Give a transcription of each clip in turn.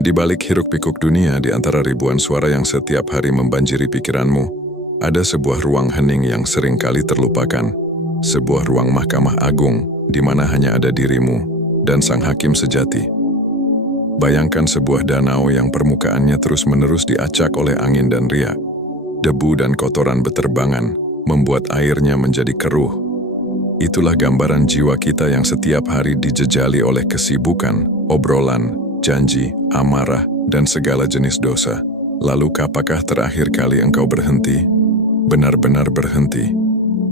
Di balik hiruk-pikuk dunia, di antara ribuan suara yang setiap hari membanjiri pikiranmu, ada sebuah ruang hening yang sering kali terlupakan. Sebuah ruang mahkamah agung, di mana hanya ada dirimu dan sang hakim sejati. Bayangkan sebuah danau yang permukaannya terus-menerus diacak oleh angin dan riak. Debu dan kotoran beterbangan, membuat airnya menjadi keruh. Itulah gambaran jiwa kita yang setiap hari dijejali oleh kesibukan, obrolan, janji, amarah, dan segala jenis dosa. Lalu apakah terakhir kali engkau berhenti? Benar-benar berhenti.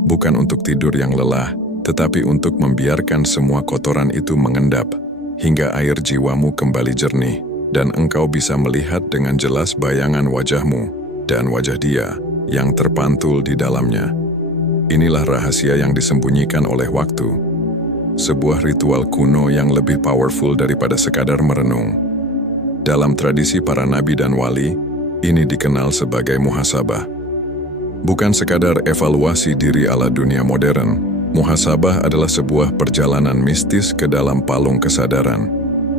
Bukan untuk tidur yang lelah, tetapi untuk membiarkan semua kotoran itu mengendap, hingga air jiwamu kembali jernih, dan engkau bisa melihat dengan jelas bayangan wajahmu, dan wajah dia yang terpantul di dalamnya. Inilah rahasia yang disembunyikan oleh waktu. Sebuah ritual kuno yang lebih powerful daripada sekadar merenung. Dalam tradisi para nabi dan wali, ini dikenal sebagai muhasabah. Bukan sekadar evaluasi diri ala dunia modern, muhasabah adalah sebuah perjalanan mistis ke dalam palung kesadaran.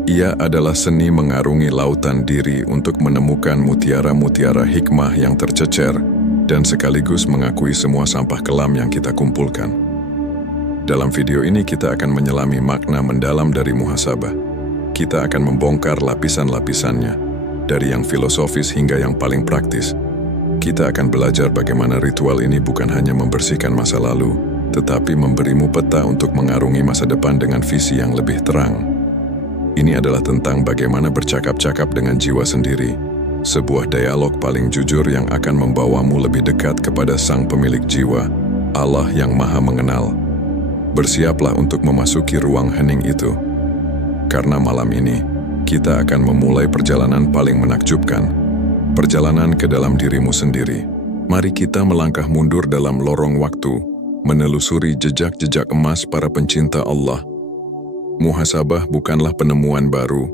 Ia adalah seni mengarungi lautan diri untuk menemukan mutiara-mutiara hikmah yang tercecer dan sekaligus mengakui semua sampah kelam yang kita kumpulkan. Dalam video ini kita akan menyelami makna mendalam dari muhasabah. Kita akan membongkar lapisan-lapisannya, dari yang filosofis hingga yang paling praktis. Kita akan belajar bagaimana ritual ini bukan hanya membersihkan masa lalu, tetapi memberimu peta untuk mengarungi masa depan dengan visi yang lebih terang. Ini adalah tentang bagaimana bercakap-cakap dengan jiwa sendiri, sebuah dialog paling jujur yang akan membawamu lebih dekat kepada sang pemilik jiwa, Allah yang Maha Mengenal. Bersiaplah untuk memasuki ruang hening itu. Karena malam ini, kita akan memulai perjalanan paling menakjubkan. Perjalanan ke dalam dirimu sendiri. Mari kita melangkah mundur dalam lorong waktu, menelusuri jejak-jejak emas para pencinta Allah. Muhasabah bukanlah penemuan baru.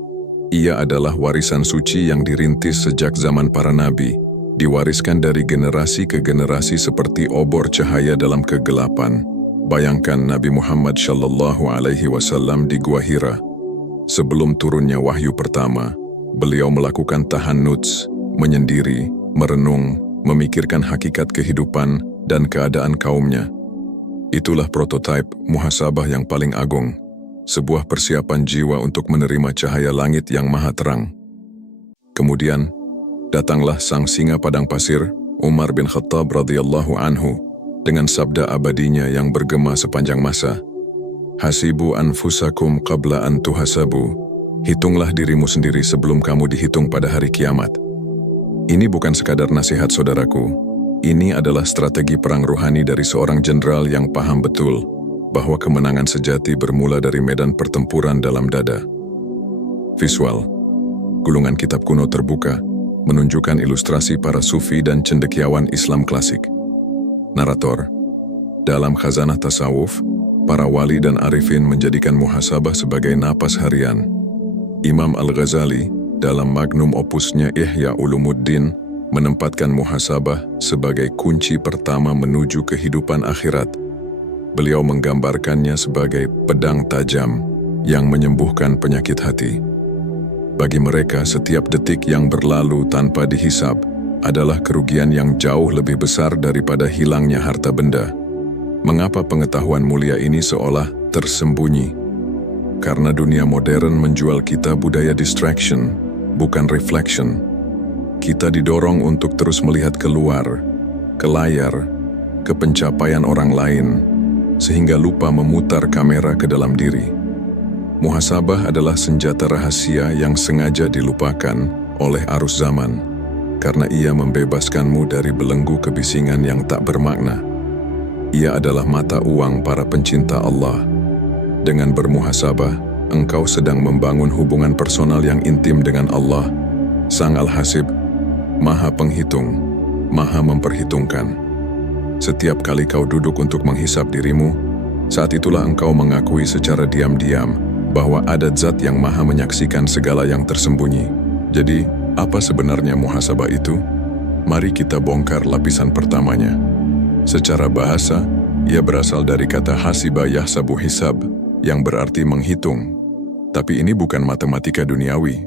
Ia adalah warisan suci yang dirintis sejak zaman para nabi, diwariskan dari generasi ke generasi seperti obor cahaya dalam kegelapan. Bayangkan Nabi Muhammad SAW di Gua Hira. Sebelum turunnya wahyu pertama, beliau melakukan tahannuts, menyendiri, merenung, memikirkan hakikat kehidupan dan keadaan kaumnya. Itulah prototipe muhasabah yang paling agung, sebuah persiapan jiwa untuk menerima cahaya langit yang maha terang. Kemudian, datanglah sang singa padang pasir, Umar bin Khattab radhiyallahu anhu, dengan sabda abadinya yang bergema sepanjang masa. Hasibu anfusakum qabla an tuhasabu. Hitunglah dirimu sendiri sebelum kamu dihitung pada hari kiamat. Ini bukan sekadar nasihat saudaraku. Ini adalah strategi perang ruhani dari seorang jenderal yang paham betul bahwa kemenangan sejati bermula dari medan pertempuran dalam dada. Visual. Gulungan kitab kuno terbuka, menunjukkan ilustrasi para sufi dan cendekiawan Islam klasik. Narator. Dalam khazanah tasawuf, para wali dan arifin menjadikan muhasabah sebagai napas harian. Imam Al-Ghazali, dalam magnum opusnya Ihya Ulumuddin, menempatkan muhasabah sebagai kunci pertama menuju kehidupan akhirat. Beliau menggambarkannya sebagai pedang tajam yang menyembuhkan penyakit hati. Bagi mereka, setiap detik yang berlalu tanpa dihisab adalah kerugian yang jauh lebih besar daripada hilangnya harta benda. Mengapa pengetahuan mulia ini seolah tersembunyi? Karena dunia modern menjual kita budaya distraction, bukan reflection. Kita didorong untuk terus melihat keluar, ke layar, ke pencapaian orang lain, sehingga lupa memutar kamera ke dalam diri. Muhasabah adalah senjata rahasia yang sengaja dilupakan oleh arus zaman, karena ia membebaskanmu dari belenggu kebisingan yang tak bermakna. Ia adalah mata uang para pencinta Allah. Dengan bermuhasabah, engkau sedang membangun hubungan personal yang intim dengan Allah, Sang Al-Hasib, Maha Penghitung, Maha Memperhitungkan. Setiap kali kau duduk untuk menghisap dirimu, saat itulah engkau mengakui secara diam-diam bahwa ada zat yang maha menyaksikan segala yang tersembunyi. Jadi, apa sebenarnya muhasabah itu? Mari kita bongkar lapisan pertamanya. Secara bahasa, ia berasal dari kata hasiba yahsabu hisab, yang berarti menghitung. Tapi ini bukan matematika duniawi.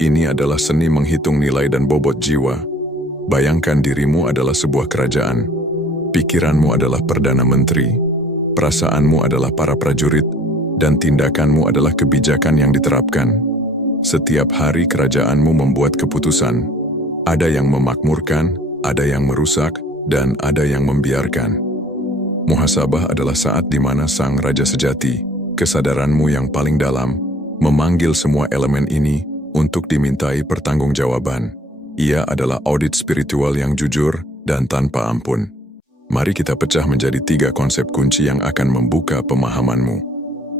Ini adalah seni menghitung nilai dan bobot jiwa. Bayangkan dirimu adalah sebuah kerajaan. Pikiranmu adalah Perdana Menteri. Perasaanmu adalah para prajurit. Dan tindakanmu adalah kebijakan yang diterapkan. Setiap hari kerajaanmu membuat keputusan. Ada yang memakmurkan, ada yang merusak, dan ada yang membiarkan. Muhasabah adalah saat di mana sang raja sejati, kesadaranmu yang paling dalam, memanggil semua elemen ini untuk dimintai pertanggungjawaban. Ia adalah audit spiritual yang jujur dan tanpa ampun. Mari kita pecah menjadi 3 konsep kunci yang akan membuka pemahamanmu.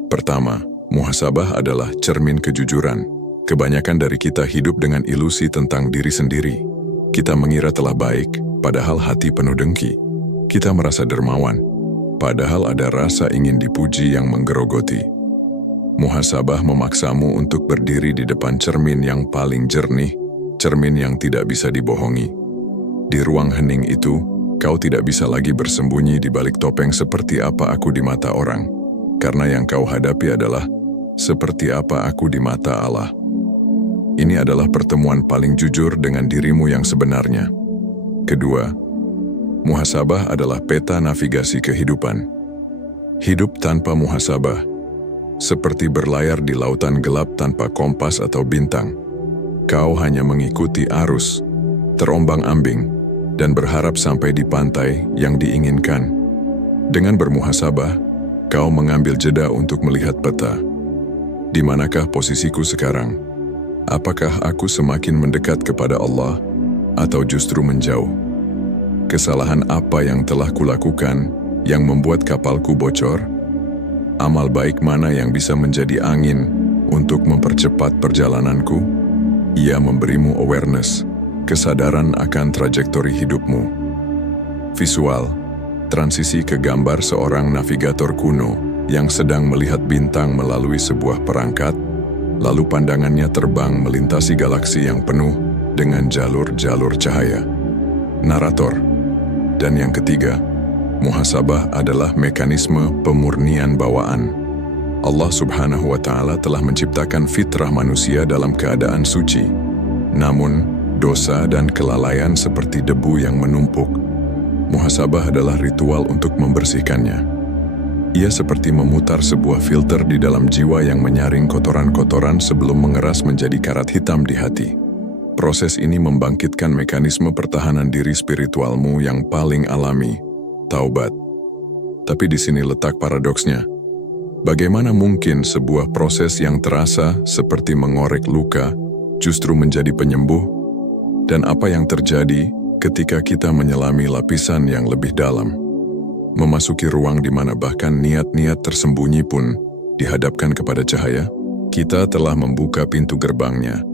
Pertama, muhasabah adalah cermin kejujuran. Kebanyakan dari kita hidup dengan ilusi tentang diri sendiri. Kita mengira telah baik, padahal hati penuh dengki. Kita merasa dermawan, padahal ada rasa ingin dipuji yang menggerogoti. Muhasabah memaksamu untuk berdiri di depan cermin yang paling jernih, cermin yang tidak bisa dibohongi. Di ruang hening itu, kau tidak bisa lagi bersembunyi di balik topeng seperti apa aku di mata orang, karena yang kau hadapi adalah seperti apa aku di mata Allah. Ini adalah pertemuan paling jujur dengan dirimu yang sebenarnya. Kedua, muhasabah adalah peta navigasi kehidupan. Hidup tanpa muhasabah, seperti berlayar di lautan gelap tanpa kompas atau bintang. Kau hanya mengikuti arus, terombang-ambing, dan berharap sampai di pantai yang diinginkan. Dengan bermuhasabah, kau mengambil jeda untuk melihat peta. Di manakah posisiku sekarang? Apakah aku semakin mendekat kepada Allah atau justru menjauh? Kesalahan apa yang telah kulakukan yang membuat kapalku bocor? Amal baik mana yang bisa menjadi angin untuk mempercepat perjalananku? Ia memberimu awareness, kesadaran akan trajektori hidupmu. Visual, transisi ke gambar seorang navigator kuno yang sedang melihat bintang melalui sebuah perangkat, lalu pandangannya terbang melintasi galaksi yang penuh dengan jalur-jalur cahaya. Narator. Dan yang ketiga, muhasabah adalah mekanisme pemurnian bawaan. Allah Subhanahu wa Ta'ala telah menciptakan fitrah manusia dalam keadaan suci. Namun, dosa dan kelalaian seperti debu yang menumpuk. Muhasabah adalah ritual untuk membersihkannya. Ia seperti memutar sebuah filter di dalam jiwa yang menyaring kotoran-kotoran sebelum mengeras menjadi karat hitam di hati. Proses ini membangkitkan mekanisme pertahanan diri spiritualmu yang paling alami, taubat. Tapi di sini letak paradoksnya. Bagaimana mungkin sebuah proses yang terasa seperti mengorek luka justru menjadi penyembuh? Dan apa yang terjadi ketika kita menyelami lapisan yang lebih dalam? Memasuki ruang di mana bahkan niat-niat tersembunyi pun dihadapkan kepada cahaya, kita telah membuka pintu gerbangnya.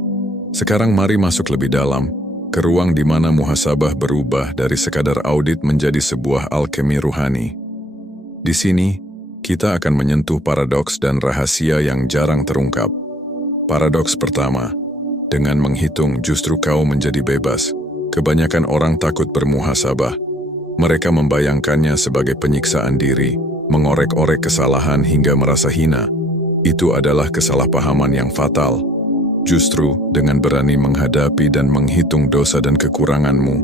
Sekarang mari masuk lebih dalam, ke ruang di mana muhasabah berubah dari sekadar audit menjadi sebuah alkemi ruhani. Di sini, kita akan menyentuh paradoks dan rahasia yang jarang terungkap. Paradoks pertama, dengan menghitung justru kau menjadi bebas. Kebanyakan orang takut bermuhasabah. Mereka membayangkannya sebagai penyiksaan diri, mengorek-orek kesalahan hingga merasa hina. Itu adalah kesalahpahaman yang fatal. Justru dengan berani menghadapi dan menghitung dosa dan kekuranganmu,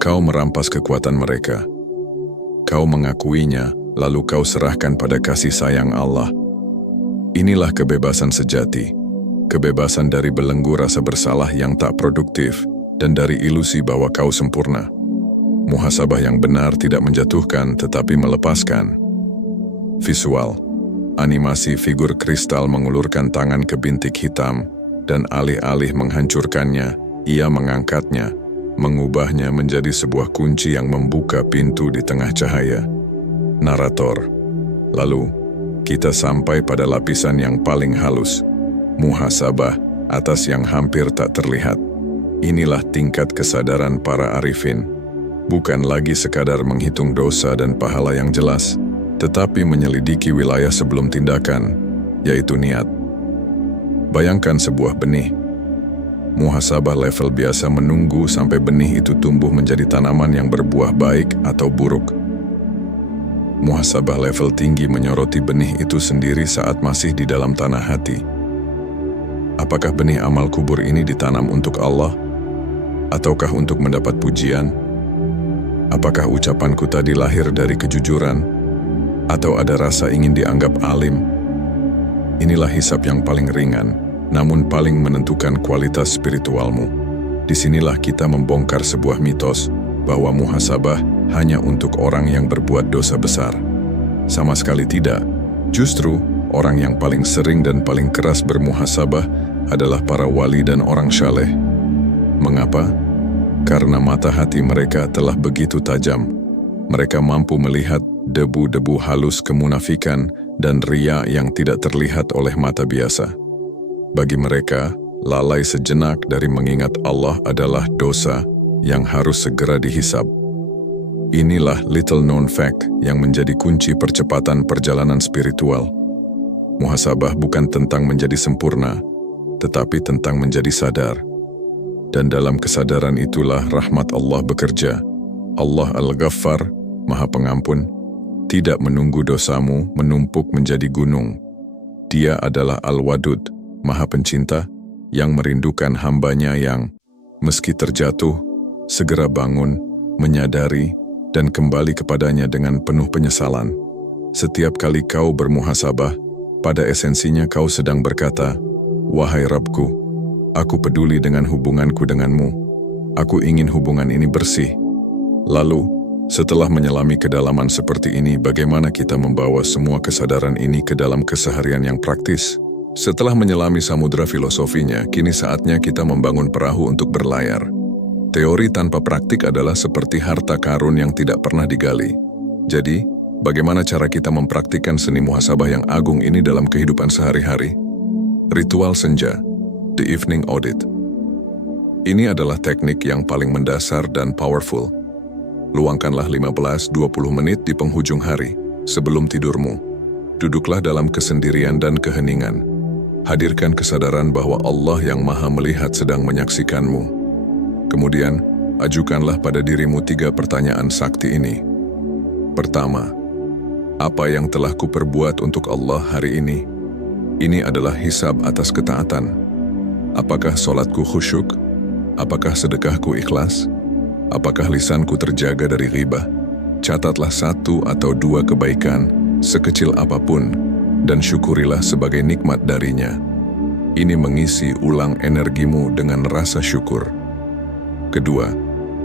kau merampas kekuatan mereka. Kau mengakuinya, lalu kau serahkan pada kasih sayang Allah. Inilah kebebasan sejati. Kebebasan dari belenggu rasa bersalah yang tak produktif dan dari ilusi bahwa kau sempurna. Muhasabah yang benar tidak menjatuhkan tetapi melepaskan. Visual. Animasi figur kristal mengulurkan tangan ke bintik hitam dan alih-alih menghancurkannya, ia mengangkatnya, mengubahnya menjadi sebuah kunci yang membuka pintu di tengah cahaya. Narator. Lalu, kita sampai pada lapisan yang paling halus. Muhasabah atas yang hampir tak terlihat. Inilah tingkat kesadaran para arifin. Bukan lagi sekadar menghitung dosa dan pahala yang jelas, tetapi menyelidiki wilayah sebelum tindakan, yaitu niat. Bayangkan sebuah benih. Muhasabah level biasa menunggu sampai benih itu tumbuh menjadi tanaman yang berbuah baik atau buruk. Muhasabah level tinggi menyoroti benih itu sendiri saat masih di dalam tanah hati. Apakah benih amal kubur ini ditanam untuk Allah? Ataukah untuk mendapat pujian? Apakah ucapanku tadi lahir dari kejujuran? Atau ada rasa ingin dianggap alim? Inilah hisab yang paling ringan, namun paling menentukan kualitas spiritualmu. Disinilah kita membongkar sebuah mitos bahwa muhasabah hanya untuk orang yang berbuat dosa besar. Sama sekali tidak. Justru, orang yang paling sering dan paling keras bermuhasabah adalah para wali dan orang saleh. Mengapa? Karena mata hati mereka telah begitu tajam. Mereka mampu melihat debu-debu halus kemunafikan dan riya yang tidak terlihat oleh mata biasa. Bagi mereka, lalai sejenak dari mengingat Allah adalah dosa yang harus segera dihisab. Inilah little known fact yang menjadi kunci percepatan perjalanan spiritual. Muhasabah bukan tentang menjadi sempurna, tetapi tentang menjadi sadar. Dan dalam kesadaran itulah rahmat Allah bekerja. Allah Al-Ghaffar, Maha Pengampun, tidak menunggu dosamu menumpuk menjadi gunung. Dia adalah Al-Wadud, Maha Pencinta, yang merindukan hambanya yang, meski terjatuh, segera bangun, menyadari, dan kembali kepadanya dengan penuh penyesalan. Setiap kali kau bermuhasabah, pada esensinya kau sedang berkata, "Wahai Rabbku, aku peduli dengan hubunganku denganmu. Aku ingin hubungan ini bersih." Lalu, setelah menyelami kedalaman seperti ini, bagaimana kita membawa semua kesadaran ini ke dalam keseharian yang praktis? Setelah menyelami samudra filosofinya, kini saatnya kita membangun perahu untuk berlayar. Teori tanpa praktik adalah seperti harta karun yang tidak pernah digali. Jadi, bagaimana cara kita mempraktikkan seni muhasabah yang agung ini dalam kehidupan sehari-hari? Ritual senja, the evening audit. Ini adalah teknik yang paling mendasar dan powerful. Luangkanlah 15-20 menit di penghujung hari, sebelum tidurmu. Duduklah dalam kesendirian dan keheningan. Hadirkan kesadaran bahwa Allah yang Maha Melihat sedang menyaksikanmu. Kemudian, ajukanlah pada dirimu 3 pertanyaan sakti ini. Pertama, apa yang telah kuperbuat untuk Allah hari ini? Ini adalah hisab atas ketaatan. Apakah solatku khusyuk? Apakah sedekahku ikhlas? Apakah lisanku terjaga dari ghibah? Catatlah 1 atau 2 kebaikan, sekecil apapun, dan syukurilah sebagai nikmat darinya. Ini mengisi ulang energimu dengan rasa syukur. Kedua,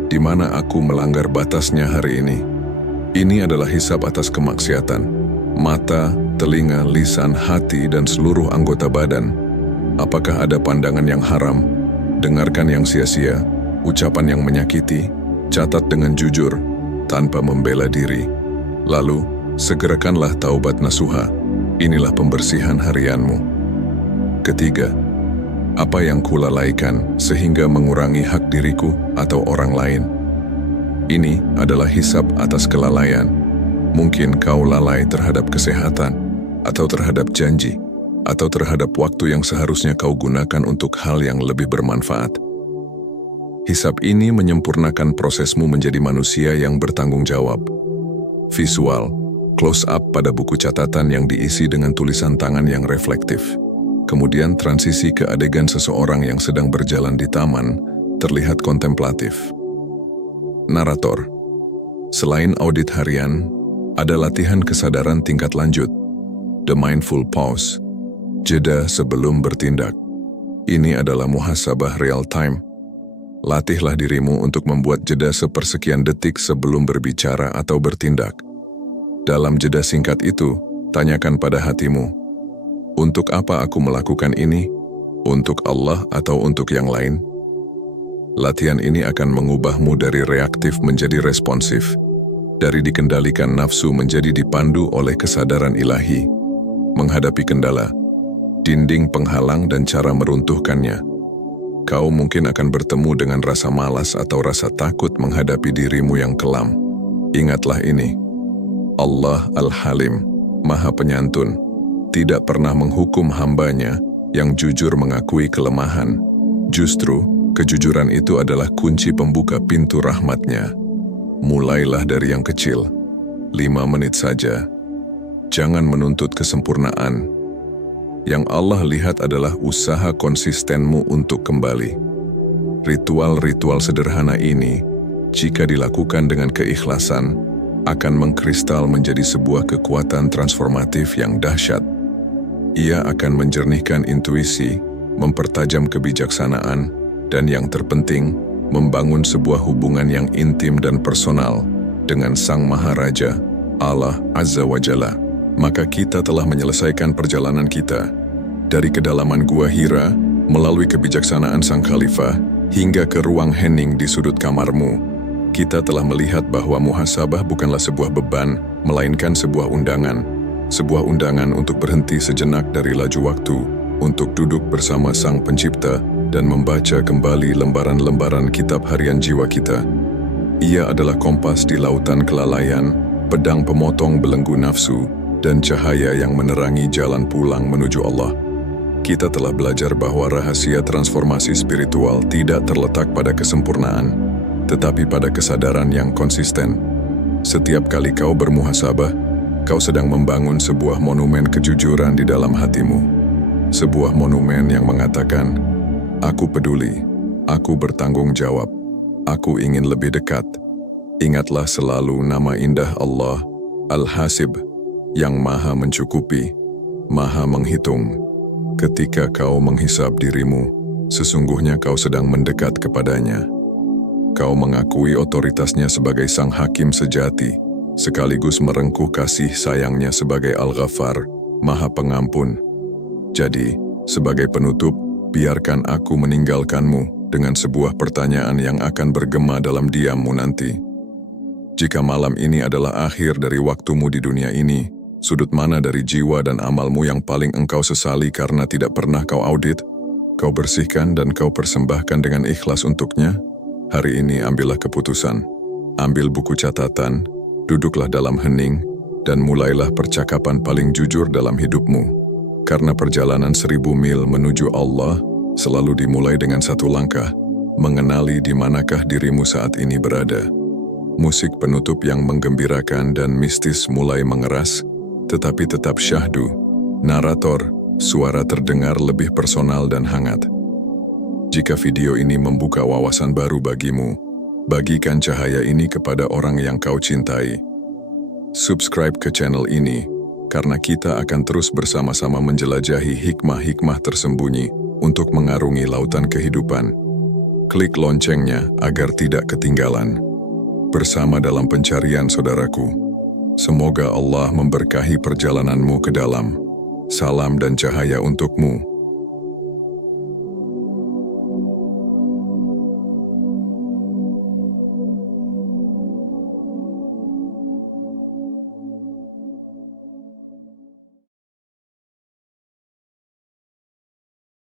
di mana aku melanggar batasnya hari ini? Ini adalah hisab atas kemaksiatan. Mata, telinga, lisan, hati, dan seluruh anggota badan. Apakah ada pandangan yang haram, dengarkan yang sia-sia, ucapan yang menyakiti? Catat dengan jujur, tanpa membela diri. Lalu, segerakanlah taubat nasuha. Inilah pembersihan harianmu. Ketiga, apa yang kulalaikan sehingga mengurangi hak diriku atau orang lain? Ini adalah hisab atas kelalaian. Mungkin kau lalai terhadap kesehatan, atau terhadap janji, atau terhadap waktu yang seharusnya kau gunakan untuk hal yang lebih bermanfaat. Hisab ini menyempurnakan prosesmu menjadi manusia yang bertanggung jawab. Visual, close up pada buku catatan yang diisi dengan tulisan tangan yang reflektif. Kemudian transisi ke adegan seseorang yang sedang berjalan di taman, terlihat kontemplatif. Narator. Selain audit harian, ada latihan kesadaran tingkat lanjut, the mindful pause, jeda sebelum bertindak. Ini adalah muhasabah real time. Latihlah dirimu untuk membuat jeda sepersekian detik sebelum berbicara atau bertindak. Dalam jeda singkat itu, tanyakan pada hatimu, untuk apa aku melakukan ini? Untuk Allah atau untuk yang lain? Latihan ini akan mengubahmu dari reaktif menjadi responsif, dari dikendalikan nafsu menjadi dipandu oleh kesadaran ilahi. Menghadapi kendala, dinding penghalang dan cara meruntuhkannya. Kau mungkin akan bertemu dengan rasa malas atau rasa takut menghadapi dirimu yang kelam. Ingatlah ini, Allah Al-Halim, Maha Penyantun, tidak pernah menghukum hambanya yang jujur mengakui kelemahan. Justru, kejujuran itu adalah kunci pembuka pintu rahmatnya. Mulailah dari yang kecil, 5 menit saja. Jangan menuntut kesempurnaan. Yang Allah lihat adalah usaha konsistenmu untuk kembali. Ritual-ritual sederhana ini, jika dilakukan dengan keikhlasan, akan mengkristal menjadi sebuah kekuatan transformatif yang dahsyat. Ia akan menjernihkan intuisi, mempertajam kebijaksanaan, dan yang terpenting, membangun sebuah hubungan yang intim dan personal dengan Sang Maharaja, Allah Azza wa Jalla. Maka kita telah menyelesaikan perjalanan kita dari kedalaman Gua Hira, melalui kebijaksanaan Sang Khalifah, hingga ke ruang hening di sudut kamarmu. Kita telah melihat bahwa muhasabah bukanlah sebuah beban, melainkan sebuah undangan. Sebuah undangan untuk berhenti sejenak dari laju waktu, untuk duduk bersama Sang Pencipta dan membaca kembali lembaran-lembaran kitab harian jiwa kita. Ia adalah kompas di lautan kelalaian, pedang pemotong belenggu nafsu, dan cahaya yang menerangi jalan pulang menuju Allah. Kita telah belajar bahwa rahasia transformasi spiritual tidak terletak pada kesempurnaan, tetapi pada kesadaran yang konsisten. Setiap kali kau bermuhasabah, kau sedang membangun sebuah monumen kejujuran di dalam hatimu. Sebuah monumen yang mengatakan, aku peduli, aku bertanggung jawab, aku ingin lebih dekat. Ingatlah selalu nama indah Allah, Al-Hasib, yang maha mencukupi, maha menghitung. Ketika kau menghisab dirimu, sesungguhnya kau sedang mendekat kepadanya. Kau mengakui otoritasnya sebagai Sang Hakim sejati, sekaligus merengkuh kasih sayangnya sebagai Al-Ghaffar, Maha Pengampun. Jadi, sebagai penutup, biarkan aku meninggalkanmu dengan sebuah pertanyaan yang akan bergema dalam diammu nanti. Jika malam ini adalah akhir dari waktumu di dunia ini, sudut mana dari jiwa dan amalmu yang paling engkau sesali karena tidak pernah kau audit, kau bersihkan dan kau persembahkan dengan ikhlas untuknya? Hari ini ambillah keputusan. Ambil buku catatan, duduklah dalam hening, dan mulailah percakapan paling jujur dalam hidupmu. Karena perjalanan 1000 mil menuju Allah selalu dimulai dengan satu langkah, mengenali di manakah dirimu saat ini berada. Musik penutup yang menggembirakan dan mistis mulai mengeras, tetapi tetap syahdu. Narator, suara terdengar lebih personal dan hangat. Jika video ini membuka wawasan baru bagimu, bagikan cahaya ini kepada orang yang kau cintai. Subscribe ke channel ini, karena kita akan terus bersama-sama menjelajahi hikmah-hikmah tersembunyi untuk mengarungi lautan kehidupan. Klik loncengnya agar tidak ketinggalan. Bersama dalam pencarian saudaraku. Semoga Allah memberkahi perjalananmu ke dalam. Salam dan cahaya untukmu.